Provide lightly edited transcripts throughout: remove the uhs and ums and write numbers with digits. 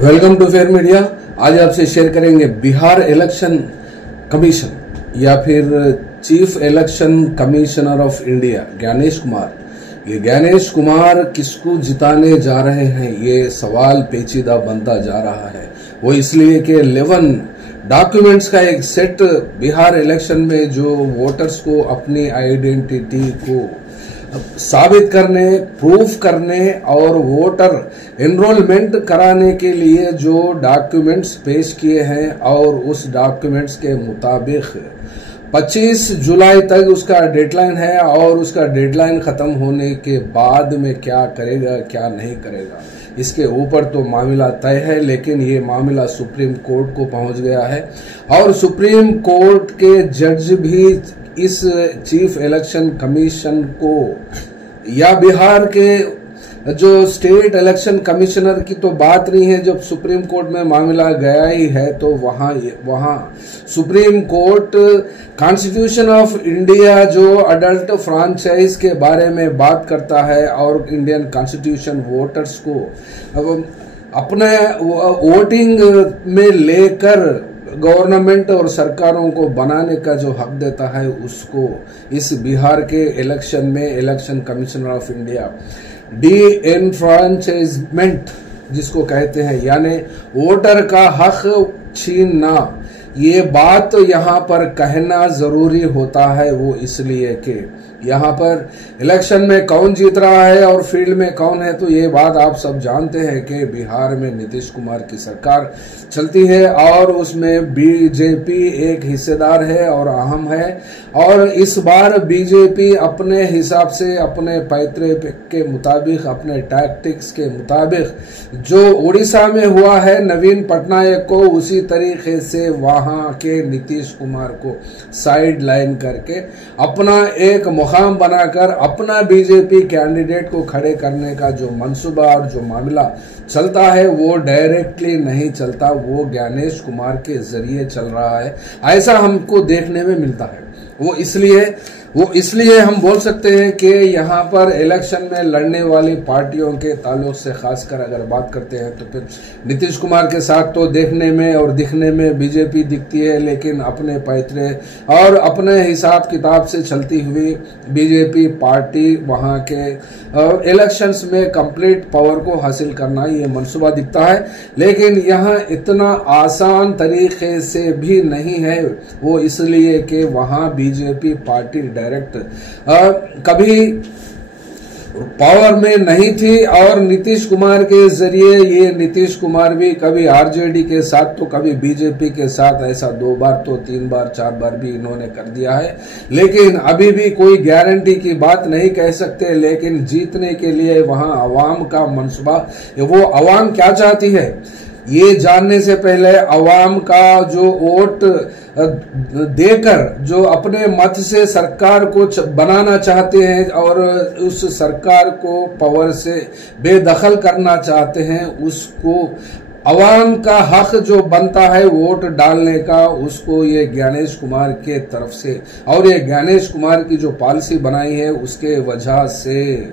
Welcome to fair media. आज आपसे share करेंगे बिहार इलेक्शन कमीशन या फिर chief election commissioner of India Gyanesh Kumar. ये ज्ञानेश कुमार किसको जिताने जा रहे हैं, ये सवाल पेचीदा बनता जा रहा है। वो इसलिए कि 11 डॉक्यूमेंट्स का एक सेट बिहार इलेक्शन में जो वोटर्स को अपनी आइडेंटिटी को साबित करने, प्रूफ करने और वोटर एनरोलमेंट कराने के लिए जो डॉक्यूमेंट्स पेश किए हैं और उस डॉक्यूमेंट्स के मुताबिक 25 जुलाई तक उसका डेडलाइन है और उसका डेडलाइन खत्म होने के बाद में क्या करेगा क्या नहीं करेगा इसके ऊपर तो मामला तय है। लेकिन ये मामला सुप्रीम कोर्ट को पहुंच गया है और सुप्रीम कोर्ट के जज भी इस चीफ इलेक्शन कमीशन को या बिहार के जो स्टेट इलेक्शन कमिश्नर की तो बात नहीं है। जब सुप्रीम कोर्ट में मामला गया ही है तो वहां supreme court constitution of India जो अडल्ट फ्रांचाइज के बारे में बात करता है और इंडियन कॉन्स्टिट्यूशन वोटर्स को अपने वोटिंग में लेकर गवर्नमेंट और सरकारों को बनाने का जो हक देता है उसको इस बिहार के इलेक्शन में election commissioner of India disenfranchisement जिसको कहते हैं, यानी वोटर का हक छीनना, ये बात यहाँ पर कहना जरूरी होता है। वो इसलिए कि यहाँ पर इलेक्शन में कौन जीत रहा है और फील्ड में कौन है, तो ये बात आप सब जानते हैं कि बिहार में नीतीश कुमार की सरकार चलती है और उसमें बीजेपी एक हिस्सेदार है और अहम है। और इस बार बीजेपी अपने हिसाब से, अपने पैतरे के मुताबिक, अपने टैक्टिक्स के मुताबिक जो उड़ीसा में हुआ है नवीन पटनायक को, उसी तरीके से वहां के नीतीश कुमार को साइड लाइन करके अपना एक मुकाम बनाकर अपना बीजेपी कैंडिडेट को खड़े करने का जो मंसूबा और जो मामला चलता है वो डायरेक्टली नहीं चलता, वो ज्ञानेश कुमार के जरिए चल रहा है, ऐसा हमको देखने में मिलता है। वो इसलिए हम बोल सकते हैं कि यहाँ पर इलेक्शन में लड़ने वाली पार्टियों के ताल्लुक से खासकर अगर बात करते हैं तो फिर नीतीश कुमार के साथ तो देखने में और दिखने में बीजेपी दिखती है, लेकिन अपने पैतरे और अपने हिसाब किताब से चलती हुई बीजेपी पार्टी वहाँ के इलेक्शंस में कंप्लीट पावर को हासिल करना ये मंसूबा दिखता है। लेकिन यहाँ इतना आसान तरीके से भी नहीं है, वो इसलिए कि वहाँ बीजेपी पार्टी डायरेक्ट कभी पावर में नहीं थी और नीतीश कुमार के जरिए ये नीतीश कुमार भी कभी आरजेडी के साथ तो कभी बीजेपी के साथ, ऐसा 2 बार तो 3 बार 4 बार भी इन्होंने कर दिया है। लेकिन अभी भी कोई गारंटी की बात नहीं कह सकते। लेकिन जीतने के लिए वहां अवाम का मंसूबा, वो अवाम क्या चाहती है ये जानने से पहले अवाम का जो वोट देकर जो अपने मत से सरकार को बनाना चाहते हैं और उस सरकार को पावर से बेदखल करना चाहते हैं, उसको अवाम का हक जो बनता है वोट डालने का, उसको ये ज्ञानेश कुमार के तरफ से और ये ज्ञानेश कुमार की जो पॉलिसी बनाई है उसके वजह से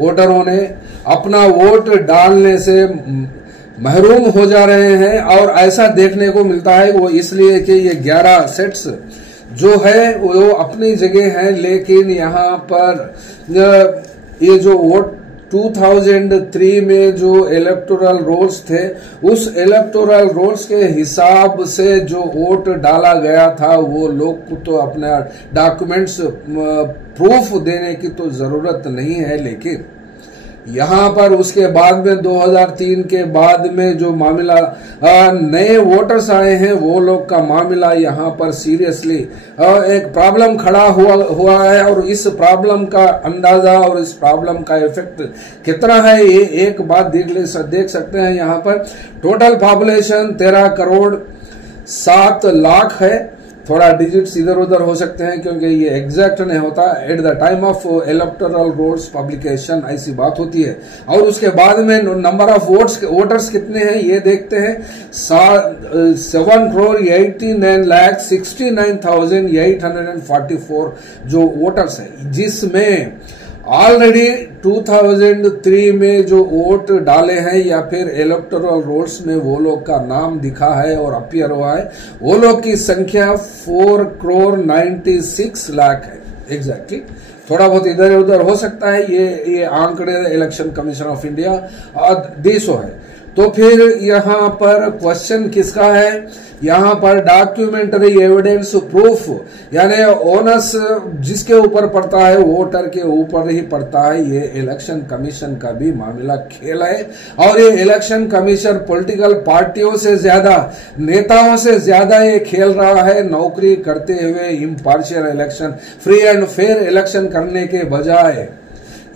वोटरों ने अपना वोट डालने से महरूम हो जा रहे हैं। और ऐसा देखने को मिलता है वो इसलिए कि ये 11 सेट्स जो है वो अपनी जगह हैं, लेकिन यहाँ पर ये जो वोट 2003 में जो इलेक्टोरल रोल्स थे, उस इलेक्टोरल रोल्स के हिसाब से जो वोट डाला गया था वो लोग को तो अपना डॉक्यूमेंट्स प्रूफ देने की तो जरूरत नहीं है। लेकिन यहाँ पर उसके बाद में 2003 के बाद में जो मामला नए वोटर्स आए हैं वो लोग का मामला यहाँ पर सीरियसली एक प्रॉब्लम खड़ा हुआ है। और इस प्रॉब्लम का अंदाजा और इस प्रॉब्लम का इफेक्ट कितना है ये एक बात देख सकते हैं। यहाँ पर टोटल पॉपुलेशन 13 करोड़ 7 लाख है। थोड़ा डिजिट्स इधर उधर हो सकते हैं क्योंकि ये एग्जैक्ट नहीं होता। At the time of electoral rolls publication ऐसी बात होती है। और उसके बाद में नंबर ऑफ वोटर्स कितने हैं ये देखते हैं। 7,89,69,844 जो वोटर्स है, जिसमें ऑलरेडी 2003 में जो वोट डाले हैं या फिर इलेक्टोरल रोल्स में वो लोग का नाम दिखा है और अपीयर हुआ है, वो लोग की संख्या 4,96,00,000 है एग्जैक्टली। थोड़ा बहुत इधर उधर हो सकता है, ये आंकड़े इलेक्शन कमीशन ऑफ इंडिया देशों है। तो फिर यहाँ पर क्वेश्चन किसका है, यहाँ पर डॉक्यूमेंट्री एविडेंस प्रूफ, यानी ओनस जिसके ऊपर पड़ता है वोटर के ऊपर ही पड़ता है। ये इलेक्शन कमीशन का भी मामला खेल है और ये इलेक्शन कमीशन पॉलिटिकल पार्टियों से ज्यादा, नेताओं से ज्यादा ये खेल रहा है नौकरी करते हुए impartial election, free and fair election करने के बजाय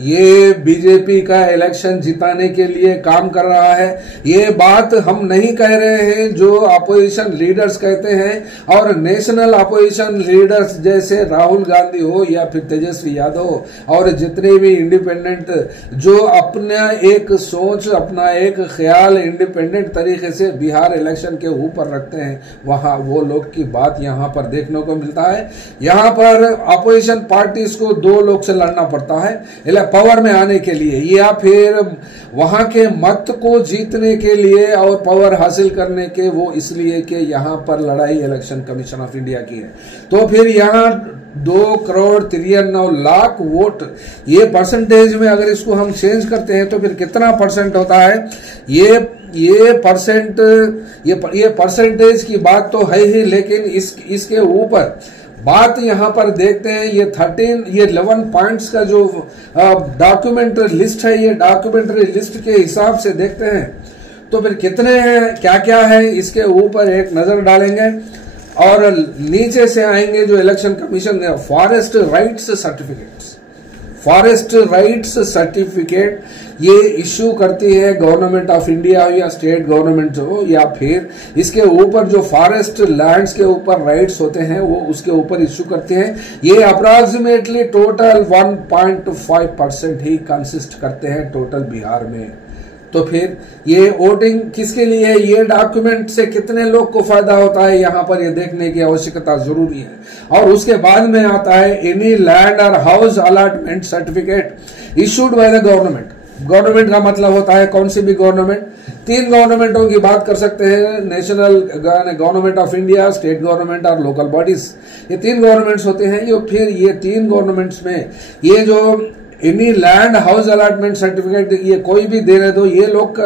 ये बीजेपी का इलेक्शन जिताने के लिए काम कर रहा है। ये बात हम नहीं कह रहे हैं, जो अपोजिशन लीडर्स कहते हैं और नेशनल अपोजिशन लीडर्स जैसे राहुल गांधी हो या फिर तेजस्वी यादव और जितने भी इंडिपेंडेंट जो अपना एक सोच, अपना एक ख्याल इंडिपेंडेंट तरीके से बिहार इलेक्शन के ऊपर रखते हैं, वहां वो लोग की बात यहाँ पर देखने को मिलता है। यहाँ पर अपोजिशन पार्टीज को 2 लोग से लड़ना पड़ता है पावर में आने के लिए या फिर वहां के मत को जीतने के लिए और पावर हासिल करने के, वो इसलिए कि यहां पर लड़ाई इलेक्शन कमीशन ऑफ इंडिया की है। तो फिर यहां 2,93,00,000 वोट, ये परसेंटेज में अगर इसको हम चेंज करते हैं तो फिर कितना परसेंट होता है? ये परसेंटेज की बात तो है ही, लेकिन इसके ऊपर बात यहां पर देखते हैं। ये 11 पॉइंट्स का जो डॉक्यूमेंट्री लिस्ट है, ये डॉक्यूमेंट्री लिस्ट के हिसाब से देखते हैं तो फिर कितने हैं, क्या क्या है, इसके ऊपर एक नजर डालेंगे और नीचे से आएंगे जो इलेक्शन कमीशन ने फॉरेस्ट राइट्स सर्टिफिकेट ये इश्यू करती है गवर्नमेंट ऑफ इंडिया या स्टेट गवर्नमेंट हो, या फिर इसके ऊपर जो फॉरेस्ट लैंड्स के ऊपर राइट्स होते हैं वो उसके ऊपर इश्यू करते हैं। ये अप्रोक्सीमेटली टोटल 1.5% ही कंसिस्ट करते हैं टोटल बिहार में। तो फिर ये वोटिंग किसके लिए है, ये डॉक्यूमेंट से कितने लोग को फायदा होता है, यहाँ पर ये देखने की आवश्यकता जरूरी है। और उसके बाद में आता है एनी लैंड और house allotment certificate issued by the government. Government का मतलब होता है कौन सी भी गवर्नमेंट, 3 गवर्नमेंटों की बात कर सकते हैं, national government of India, state government और लोकल बॉडीज, ये 3 गवर्नमेंट्स होते हैं। ये फिर ये 3 गवर्नमेंट्स में ये जो any land house allotment certificate ये कोई भी देने दो, ये लोग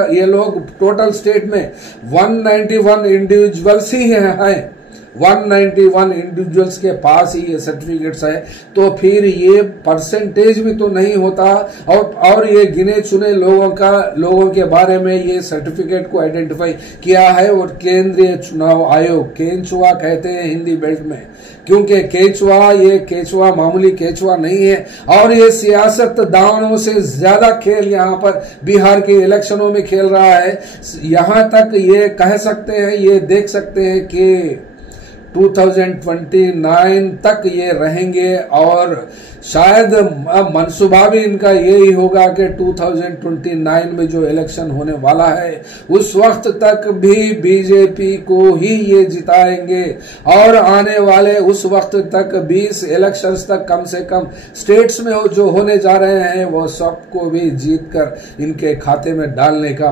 टोटल स्टेट में 191 इंडिविजुअल्स ही हैं, 191 इंडिविजुअल्स के पास ही ये सर्टिफिकेट्स है। तो फिर ये परसेंटेज भी तो नहीं होता और ये गिने चुने लोगों के बारे में ये सर्टिफिकेट को आइडेंटिफाई किया है। और केंद्रीय चुनाव आयोग, केंचुआ कहते हैं हिंदी बेल्ट में, क्योंकि केचुआ मामूली केचुआ नहीं है और ये सियासतदानों से ज्यादा खेल यहाँ पर बिहार के इलेक्शनों में खेल रहा है। यहाँ तक ये कह सकते हैं, ये देख सकते हैं कि 2029 तक ये रहेंगे और शायद मंसूबा भी इनका यही होगा कि 2029 में जो इलेक्शन होने वाला है उस वक्त तक भी बीजेपी को ही ये जिताएंगे और आने वाले उस वक्त तक 20 इलेक्शंस तक कम से कम स्टेट्स में जो होने जा रहे हैं वो सबको भी जीतकर इनके खाते में डालने का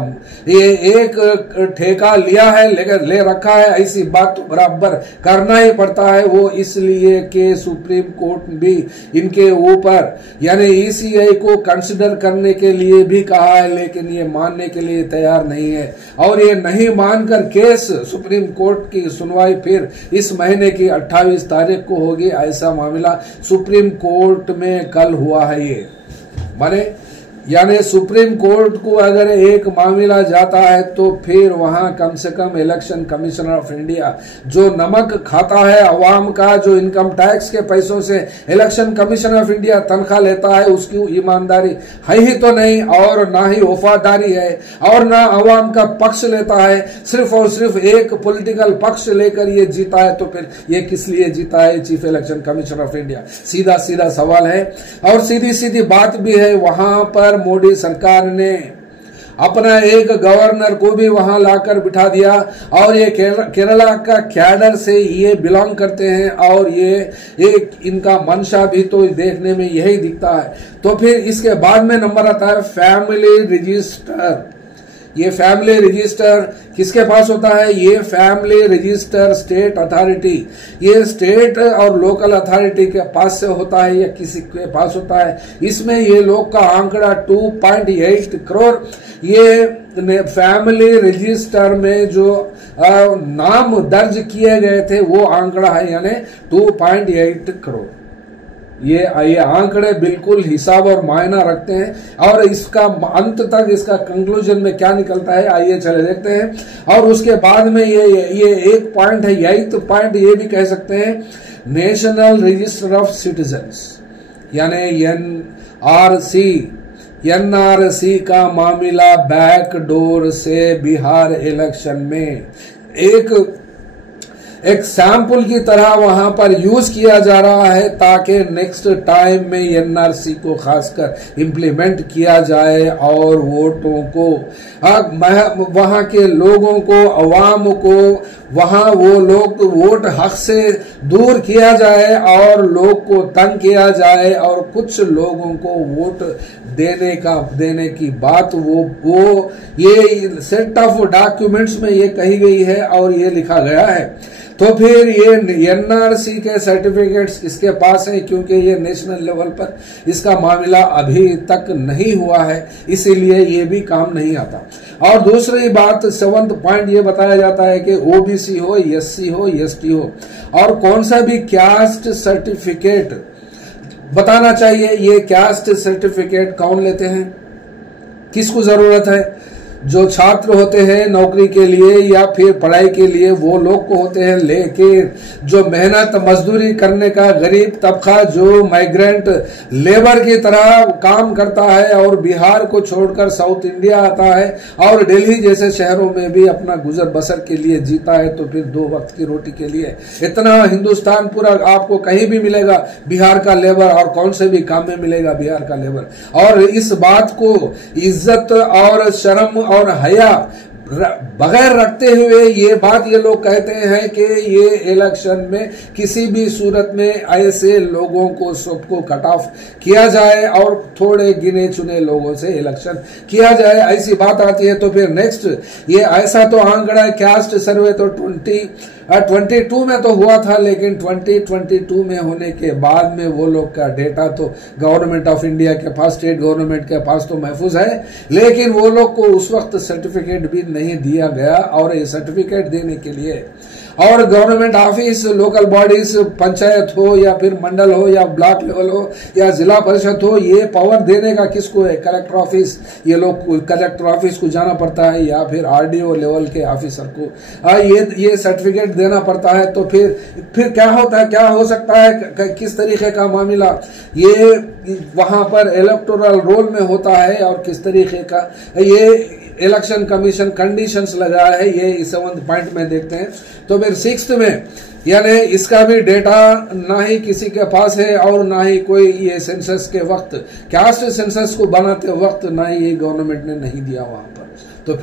ये एक ठेका लिया है, ले रखा है। ऐसी बात तो बराबर करना ही पड़ता है, वो इसलिए कि सुप्रीम कोर्ट भी इनके ऊपर यानी ईसीआई को कंसिडर करने के लिए भी कहा है, लेकिन ये मानने के लिए तैयार नहीं है। और ये नहीं मानकर केस सुप्रीम कोर्ट की सुनवाई फिर इस महीने की 28 तारीख को होगी। ऐसा मामला सुप्रीम कोर्ट में कल हुआ है। ये माने यानी सुप्रीम कोर्ट को अगर एक मामला जाता है तो फिर वहां कम से कम इलेक्शन कमिश्नर ऑफ इंडिया जो नमक खाता है अवाम का, जो इनकम टैक्स के पैसों से इलेक्शन कमिश्नर ऑफ इंडिया तनख्वाह लेता है, उसकी ईमानदारी है ही तो नहीं और ना ही वफादारी है और ना अवाम का पक्ष लेता है, सिर्फ और सिर्फ एक पॉलिटिकल पक्ष लेकर ये जीता है। तो फिर ये किस लिए जीता है chief election commissioner of India? सीधा सीधा सवाल है और सीधी सीधी बात भी है। वहां पर मोदी सरकार ने अपना एक गवर्नर को भी वहां लाकर बिठा दिया, और ये केरला का कैडर से ये बिलोंग करते हैं, और ये एक इनका मंशा भी तो देखने में यही दिखता है। तो फिर इसके बाद में नंबर आता है फैमिली रजिस्टर। ये फैमिली रजिस्टर किसके पास होता है? ये फैमिली रजिस्टर स्टेट अथॉरिटी, ये स्टेट और लोकल अथॉरिटी के पास से होता है या किसी के पास होता है। इसमें ये लोग का आंकड़ा 2.8 करोड़, ये फैमिली रजिस्टर में जो नाम दर्ज किए गए थे वो आंकड़ा है, यानी 2.8 करोड़। ये आंकड़े बिल्कुल हिसाब और मायना रखते हैं, और इसका अंत तक इसका कंक्लूजन में क्या निकलता है आइए चले देखते हैं। और उसके बाद में ये एक पॉइंट है, यही तो पॉइंट ये भी कह सकते हैं, नेशनल रजिस्टर ऑफ सिटीजन्स यानी एनआरसी का मामला बैकडोर से बिहार इलेक्शन में एक सैंपल की तरह वहां पर यूज किया जा रहा है, ताकि नेक्स्ट टाइम में एनआरसी को खासकर इम्प्लीमेंट किया जाए और वोटों को वहां के लोगों को, अवाम को वहां वो लोग वोट हक से दूर किया जाए और लोग को तंग किया जाए, और कुछ लोगों को वोट देने की बात वो ये सेट ऑफ डॉक्यूमेंट्स में ये कही गई है और ये लिखा गया है। तो फिर ये एनआरसी के सर्टिफिकेट्स किसके पास है? क्योंकि ये नेशनल लेवल पर इसका मामला अभी तक नहीं हुआ है, इसीलिए ये भी काम नहीं आता। और दूसरी बात 7th पॉइंट ये बताया जाता है कि ओबीसी हो, एससी हो, एसटी हो, और कौन सा भी कास्ट सर्टिफिकेट बताना चाहिए। ये कास्ट सर्टिफिकेट कौन लेते हैं, किसको जरूरत है? जो छात्र होते हैं नौकरी के लिए या फिर पढ़ाई के लिए वो लोग को होते हैं, लेकिन जो मेहनत मजदूरी करने का गरीब तबका जो माइग्रेंट लेबर की तरह काम करता है और बिहार को छोड़कर साउथ इंडिया आता है और दिल्ली जैसे शहरों में भी अपना गुजर बसर के लिए जीता है, तो फिर 2 वक्त की रोटी के लिए इतना हिंदुस्तान पूरा आपको कहीं भी मिलेगा बिहार का लेबर, और कौन से भी काम में मिलेगा बिहार का लेबर। और इस बात को इज्जत और शर्म और हया बगैर रखते हुए ये बात ये लोग कहते हैं कि ये इलेक्शन में किसी भी सूरत में ऐसे लोगों को सबको कट ऑफ किया जाए और थोड़े गिने चुने लोगों से इलेक्शन किया जाए, ऐसी बात आती है। तो फिर नेक्स्ट ये ऐसा तो आंकड़ा कास्ट सर्वे तो 2022 में तो हुआ था, लेकिन 2022 में होने के बाद में वो लोग का डेटा तो गवर्नमेंट ऑफ इंडिया के पास, स्टेट गवर्नमेंट के पास तो महफूज है, लेकिन वो लोग को उस वक्त सर्टिफिकेट भी नहीं दिया गया। और ये सर्टिफिकेट देने के लिए और government office, local bodies, panchayat हो या फिर मंडल हो या ब्लॉक लेवल हो या जिला परिषद हो, ये पावर देने का किसको है? Collector office. ये लोग कलेक्टर ऑफिस को जाना पड़ता है या फिर आरडीओ लेवल के ऑफिसर को ये सर्टिफिकेट देना पड़ता है। तो फिर क्या होता है, क्या हो सकता है, किस तरीके का मामला ये वहां पर इलेक्टोरल रोल में होता है और किस तरीके का ये इलेक्शन कमीशन कंडीशंस लगा है, ये 7th पॉइंट में देखते हैं। तो फिर 6th में यानी इसका भी डेटा ना ही किसी के पास है और ना ही कोई ये सेंसस के वक्त, कास्ट सेंसस को बनाते वक्त ना ही ये गवर्नमेंट ने नहीं दिया वहां पर। तो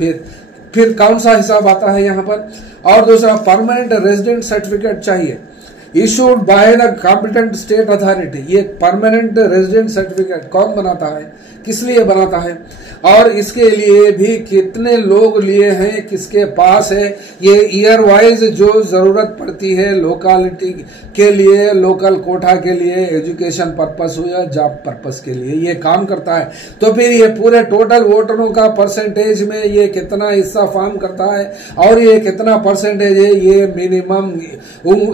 फिर कौन सा हिसाब आता है यहाँ पर? और दूसरा परमानेंट रेजिडेंट सर्टिफिकेट चाहिए, issued by the competent state authority. ये परमानेंट रेजिडेंट सर्टिफिकेट कौन बनाता है, किस लिए बनाता है, और इसके लिए भी कितने लोग लिए हैं, किसके पास है, ये ईयर वाइज जो जरूरत पड़ती है लोकालिटी के लिए, लोकल कोटा के लिए, एजुकेशन पर्पस हो या जॉब पर्पस के लिए ये काम करता है। तो फिर ये पूरे टोटल वोटरों का परसेंटेज में ये कितना हिस्सा फॉर्म करता है और ये कितना परसेंटेज है, ये मिनिमम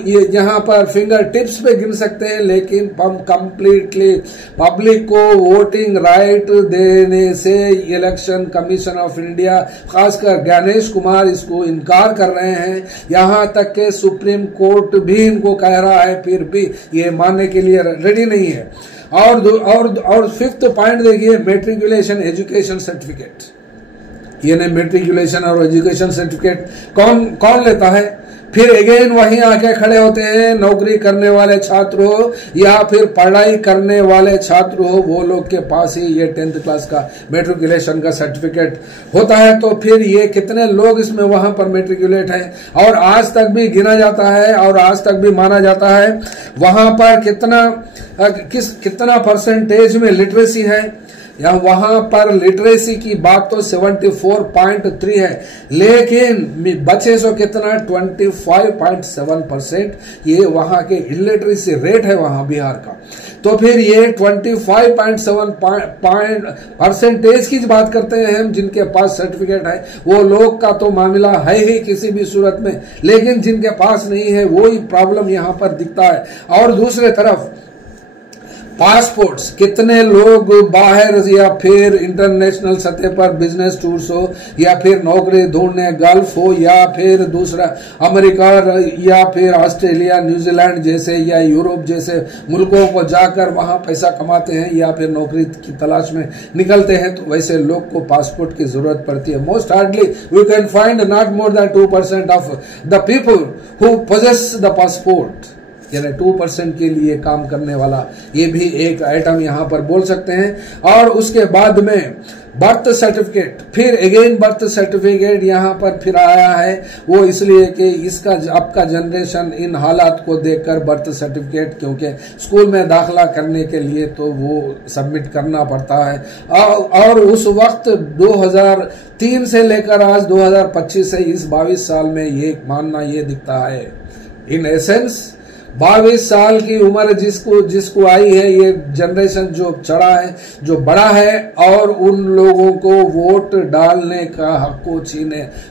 ये यहाँ पर फिंगर टिप्स पे गिन सकते हैं, लेकिन हम कंप्लीटली पब्लिक को वोटिंग राइट देने से इलेक्शन कमीशन ऑफ इंडिया, खासकर गणेश कुमार, इसको इनकार कर रहे हैं। यहां तक के सुप्रीम कोर्ट भी इनको कह रहा है, फिर भी ये मानने के लिए रेडी नहीं है। और 5th पॉइंट देखिए, मैट्रिकुलेशन एजुकेशन सर्टिफिकेट। ये नहीं, मैट्रिकुलेशन और एजुकेशन सर्टिफिकेट कौन लेता है? फिर अगेन वहीं आके खड़े होते हैं, नौकरी करने वाले छात्र हो या फिर पढ़ाई करने वाले छात्र हो, वो लोग के पास ही ये 10th क्लास का मैट्रिकुलेशन का सर्टिफिकेट होता है। तो फिर ये कितने लोग इसमें वहां पर मैट्रिकुलेट है, और आज तक भी गिना जाता है और आज तक भी माना जाता है वहां पर कितना परसेंटेज में लिटरेसी है। या वहां पर लिटरेसी की बात तो 74.3 है, लेकिन बचे सो कितना 25.7% ये वहां के इलिटरेसी रेट है वहां बिहार का। तो फिर ये 25.7 परसेंटेज की बात करते हैं हम, जिनके पास सर्टिफिकेट है वो लोग का तो मामला है ही किसी भी सूरत में, लेकिन जिनके पास नहीं है वो ही प्रॉब्लम यहां पर दिखता है। और दूसरे तरफ पासपोर्ट्स, कितने लोग बाहर या फिर इंटरनेशनल सतह पर बिजनेस टूर्स हो या फिर नौकरी ढूंढने गल्फ हो या फिर दूसरा अमेरिका या फिर ऑस्ट्रेलिया, न्यूजीलैंड जैसे या यूरोप जैसे मुल्कों को जाकर वहां पैसा कमाते हैं या फिर नौकरी की तलाश में निकलते हैं, तो वैसे लोग को पासपोर्ट की जरूरत पड़ती है। Most hardly we can find not more than 2% of the people who possess the passport, यानी 2% के लिए काम करने वाला, ये भी एक आइटम यहां पर बोल सकते हैं। और उसके बाद में बर्थ सर्टिफिकेट, फिर अगेन बर्थ सर्टिफिकेट यहां पर फिर आया है, वो इसलिए कि इसका आपका जनरेशन इन हालात को देखकर बर्थ सर्टिफिकेट, क्योंकि स्कूल में दाखिला करने के लिए तो वो सबमिट करना पड़ता है। और उस वक्त 2003 से लेकर आज 2025 से इस 22 साल में ये मानना ये दिखता है, इन एसेंस 22 साल की उम्र जिसको आई है, ये जनरेशन जो चढ़ा है, जो बड़ा है, और उन लोगों को वोट डालने का हक को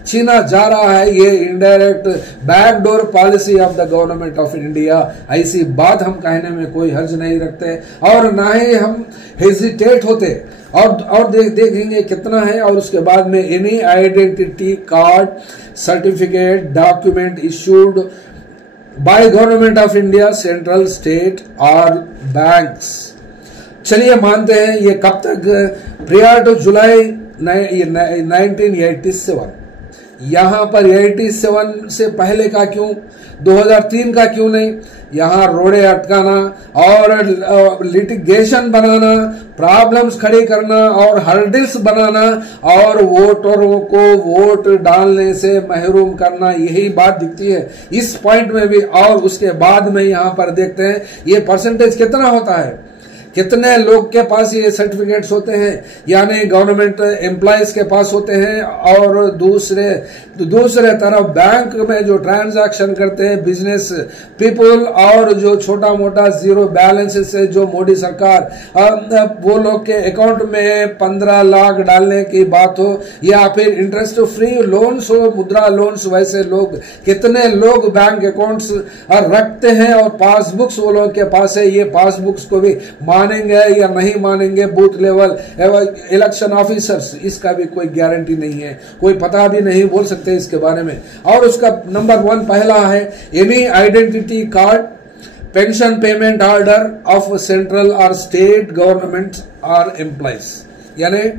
छीना जा रहा है। ये indirect backdoor policy of the government of India, ऐसी बात हम कहने में कोई हर्ज नहीं रखते और ना ही हम हेजिटेट होते। और देखेंगे कितना है। और उसके बाद में any identity card, certificate, document issued by government of India, central, state और बैंक्स। चलिए मानते हैं ये कब तक, प्रियर टू जुलाई 1987, यहां पर 87 से पहले का क्यों, 2003 का क्यों नहीं? यहां रोड़े अटकाना और लिटिगेशन बनाना, प्रॉब्लम्स खड़ी करना और हर्डिल्स बनाना और वोटरों को वोट डालने से महरूम करना, यही बात दिखती है इस पॉइंट में भी। और उसके बाद में यहां पर देखते हैं ये परसेंटेज कितना होता है, कितने लोग के पास ये सर्टिफिकेट्स होते हैं, यानी गवर्नमेंट एम्प्लॉयज के पास होते हैं। और दूसरे तरफ बैंक में जो ट्रांजैक्शन करते हैं बिजनेस पीपल, और जो छोटा मोटा जीरो बैलेंस से जो मोदी सरकार वो लोग के अकाउंट में 15 लाख डालने की बात हो या फिर इंटरेस्ट फ्री लोन्स हो, मुद्रा लोन्स, वैसे लोग कितने लोग बैंक अकाउंट्स रखते हैं और पासबुक्स वो लोग के पास है। ये पासबुक्स को भी मानेंगे या नहीं मानेंगे बूथ लेवल इलेक्शन ऑफिसर्स, इसका भी कोई गारंटी नहीं है, कोई पता भी नहीं बोल सकते इसके बारे में। और उसका नंबर 1 पहला है any identity card, pension payment order of central और स्टेट गवर्नमेंट और एम्प्लॉयज, यानी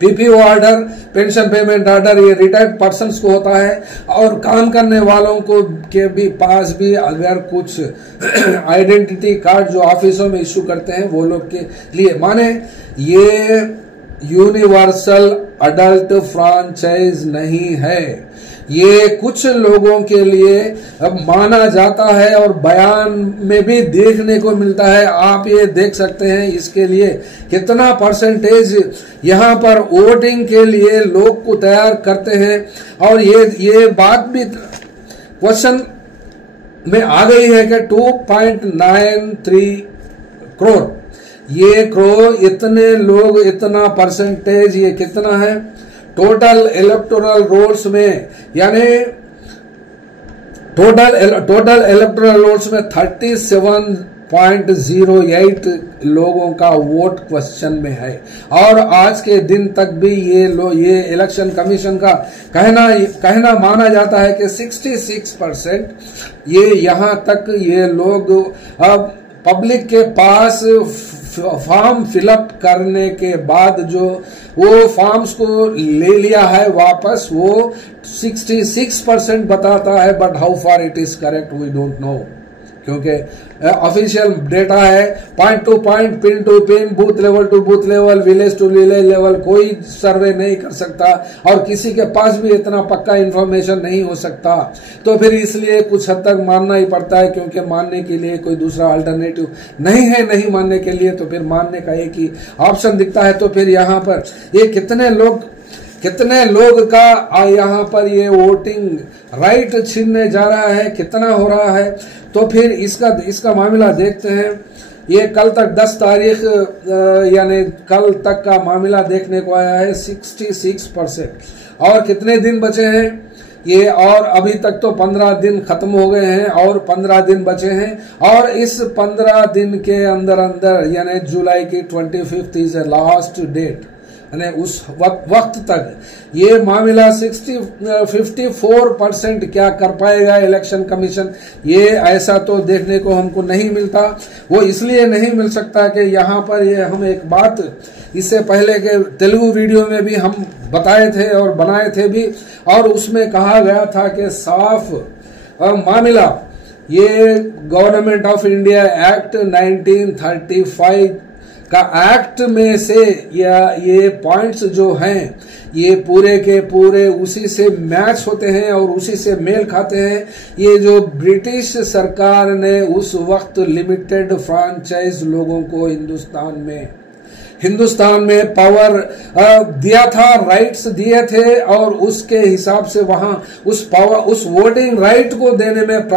PPO order, pension payment order, ये रिटायर्ड पर्सन्स को होता है। और काम करने वालों को के भी पास भी अगर कुछ आइडेंटिटी कार्ड जो ऑफिसों में इश्यू करते हैं वो लोग के लिए, माने ये यूनिवर्सल अडल्ट फ्रांचाइज नहीं है, ये कुछ लोगों के लिए अब माना जाता है और बयान में भी देखने को मिलता है। आप ये देख सकते हैं इसके लिए कितना परसेंटेज यहाँ पर वोटिंग के लिए लोग को तैयार करते हैं। और ये बात भी क्वेश्चन में आ गई है कि 2.93 करोड़, ये करोड़, इतने लोग, इतना परसेंटेज, ये कितना है टोटल इलेक्टोरल रोल्स में, यानी टोटल इलेक्टोरल रोल्स में 37.08 लोगों का वोट क्वेश्चन में है। और आज के दिन तक भी ये इलेक्शन कमीशन का कहना माना जाता है कि 66% ये यहां तक ये लोग अब पब्लिक के पास फॉर्म फिलअप करने के बाद जो वो फॉर्म्स को ले लिया है वापस, वो 66% बताता है, but how far it is correct we don't know, क्योंकि ऑफिशियल डेटा है point to point, pin to pin, booth level to booth level, village to village level कोई सर्वे नहीं कर सकता और किसी के पास भी इतना पक्का इंफॉर्मेशन नहीं हो सकता। तो फिर इसलिए कुछ हद तक मानना ही पड़ता है, क्योंकि मानने के लिए कोई दूसरा अल्टरनेटिव नहीं है, नहीं मानने के लिए तो फिर मानने का एक ही ऑप्शन दिखता है। तो फिर यहाँ पर ये कितने लोग का यहाँ पर ये वोटिंग राइट छीनने जा रहा है, कितना हो रहा है, तो फिर इसका मामला देखते हैं। ये कल तक 10 तारीख यानी कल तक का मामला देखने को आया है 66%। और कितने दिन बचे हैं ये, और अभी तक तो 15 दिन खत्म हो गए हैं और 15 दिन बचे हैं, और इस 15 दिन के अंदर यानी जुलाई की 25 इज लास्ट डेट, यानी उस वक्त तक ये मामला 54% क्या कर पाएगा इलेक्शन कमीशन, ये ऐसा तो देखने को हमको नहीं मिलता। वो इसलिए नहीं मिल सकता कि यहाँ पर ये हम एक बात इससे पहले के तेलुगु वीडियो में भी हम बताए थे और बनाए थे भी, और उसमें कहा गया था कि साफ मामला ये गवर्नमेंट ऑफ इंडिया एक्ट 1935 का एक्ट में से या ये पॉइंट्स जो हैं ये पूरे के पूरे उसी से मैच होते हैं और उसी से मेल खाते हैं। ये जो ब्रिटिश सरकार ने उस वक्त लिमिटेड फ्रैंचाइज लोगों को हिंदुस्तान में पावर दिया था, राइट्स दिए थे, और उसके हिसाब से वहां उस वोटिंग राइट को देने में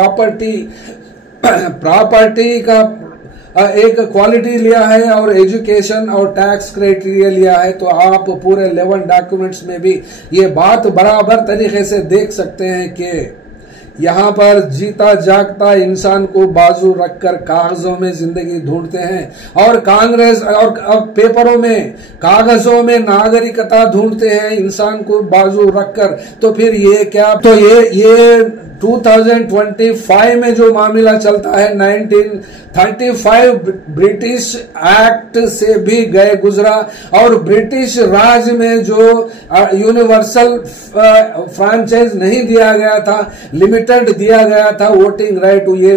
प्रॉपर्टी का एक क्वालिटी लिया है और एजुकेशन और टैक्स क्राइटेरिया लिया है। तो आप पूरे 11 डॉक्यूमेंट्स में भी ये बात बराबर तरीके से देख सकते हैं कि यहाँ पर जीता जागता इंसान को बाजू रखकर कागजों में जिंदगी ढूंढते हैं और कांग्रेस और पेपरों में कागजों में नागरिकता ढूंढते हैं इंसान को बाजू रखकर। तो फिर ये क्या, तो ये 2025 में जो मामला चलता है 1935 ब्रिटिश एक्ट से भी गए गुजरा, और ब्रिटिश राज में जो यूनिवर्सल फ्रैंचाइज नहीं दिया गया था, लिमिटेड दिया गया था वोटिंग राइट, ये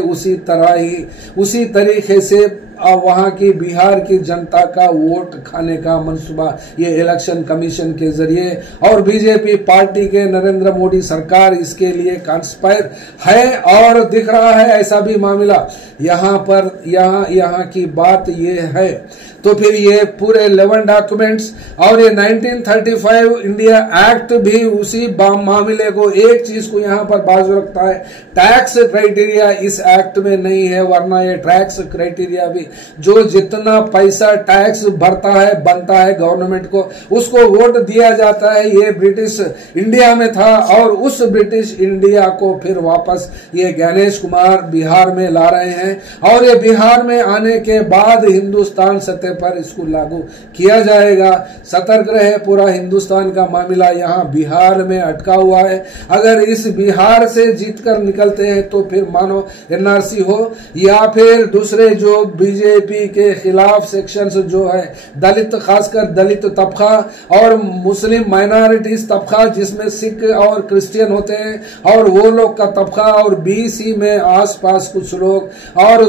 उसी तरीके से वहां की बिहार की जनता का वोट खाने का मंसूबा ये इलेक्शन कमीशन के जरिए और बीजेपी पार्टी के नरेंद्र मोदी सरकार इसके लिए कंस्पायर है और दिख रहा है ऐसा भी मामला यहाँ की बात ये है। तो फिर ये पूरे 11 डॉक्यूमेंट्स और ये 1935 इंडिया एक्ट भी उसी मामले को एक चीज को यहाँ पर बाजू रखता है, टैक्स क्राइटेरिया इस एक्ट में नहीं है, वरना ये टैक्स क्राइटेरिया भी जो जितना पैसा टैक्स भरता है बनता है गवर्नमेंट को उसको वोट दिया जाता है, ये ब्रिटिश इंडिया में था। और उस ब्रिटिश इंडिया को फिर वापस ये गणेश कुमार बिहार में ला रहे हैं और ये बिहार में आने के बाद हिंदुस्तान सतह पर इसको लागू किया जाएगा। सतर्क रहे, पूरा हिंदुस्तान का मामला यहाँ बिहार में अटका हुआ है। अगर इस बिहार से जीतकर निकलते हैं तो फिर मानो एनआरसी हो या फिर दूसरे जो बीजेपी के खिलाफ सेक्शंस जो है दलित, खासकर दलित तबका और मुस्लिम माइनॉरिटीज तबका जिसमें सिख और क्रिश्चियन होते हैं और वो लोग का तबका और बीसी में आसपास कुछ लोग और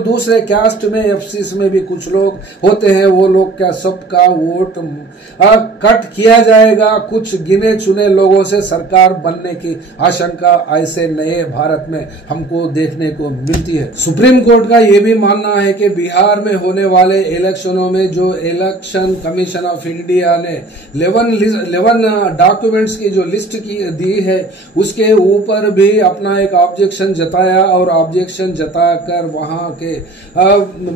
दूसरे कास्ट में एफसीस में भी कुछ लोग होते हैं, वो लोग का सबका वोट कट किया जाएगा। कुछ गिने चुने लोगों से सरकार बनने की आशंका ऐसे नए भारत में हमको देखने को मिलती है। सुप्रीम कोर्ट का ये भी मानना है कि बिहार में होने वाले इलेक्शनों में जो इलेक्शन कमीशन ऑफ इंडिया ने 11 डॉक्यूमेंट्स की जो लिस्ट दी है उसके ऊपर भी अपना एक ऑब्जेक्शन जताया और ऑब्जेक्शन जताकर वहां के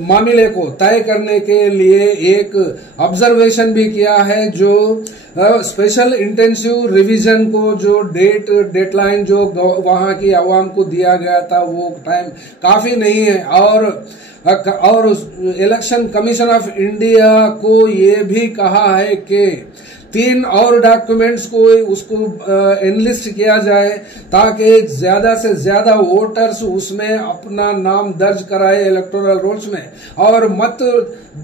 मामले को तय करने के लिए एक ऑब्जर्वेशन भी किया है। जो स्पेशल इंटेंसिव रिवीजन को जो डेडलाइन जो वहां की आवाम को दिया गया था वो टाइम काफी नहीं है और इलेक्शन कमीशन ऑफ इंडिया को ये भी कहा है कि 3 और डॉक्यूमेंट्स को उसको एनलिस्ट किया जाए ताकि ज्यादा से ज्यादा वोटर्स उसमें अपना नाम दर्ज कराए इलेक्टोरल रोल्स में और मत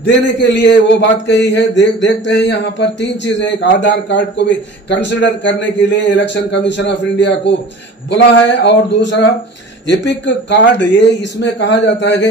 देने के लिए वो बात कही है। देखते हैं यहाँ पर 3 चीजें, एक आधार कार्ड को भी कंसिडर करने के लिए इलेक्शन कमीशन ऑफ इंडिया को बोला है और दूसरा एपिक कार्ड, ये इसमें कहा जाता है कि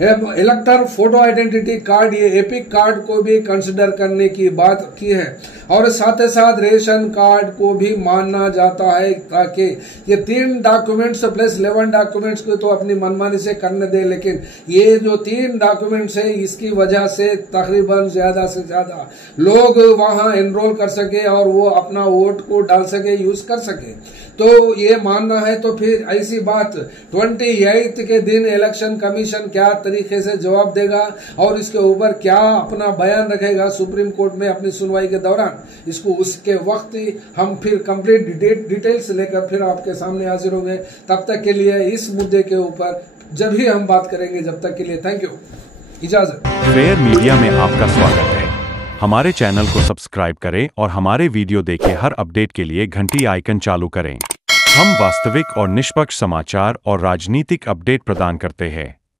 इलेक्टर फोटो आइडेंटिटी कार्ड, ये एपिक कार्ड को भी कंसिडर करने की बात की है और साथ ही साथ रेशन कार्ड को भी मानना जाता है ताकि ये 3 डॉक्यूमेंट्स प्लस 11 डॉक्यूमेंट्स को तो अपनी मनमानी से करने दे, लेकिन ये जो 3 डॉक्यूमेंट्स है इसकी वजह से तकरीबन ज्यादा से ज्यादा लोग वहां एनरोल कर सके और वो अपना वोट को डाल सके, यूज कर सके। तो ये मानना है तो फिर ऐसी बात 28 के दिन इलेक्शन कमीशन क्या तरीके से जवाब देगा और इसके ऊपर क्या अपना बयान रखेगा सुप्रीम कोर्ट में अपनी सुनवाई के दौरान, इसको उसके वक्त ही हम फिर कंप्लीट डिटेल्स लेकर फिर आपके सामने हाजिर होंगे। तब तक के लिए इस मुद्दे के ऊपर जब ही हम बात करेंगे, जब तक के लिए थैंक यू, इजाजत। फेयर मीडिया में आपका स्वागत है। हमारे चैनल को सब्सक्राइब करें और हमारे वीडियो देखें। हर अपडेट के लिए घंटी आइकन चालू करें। हम वास्तविक और निष्पक्ष समाचार और राजनीतिक अपडेट प्रदान करते हैं।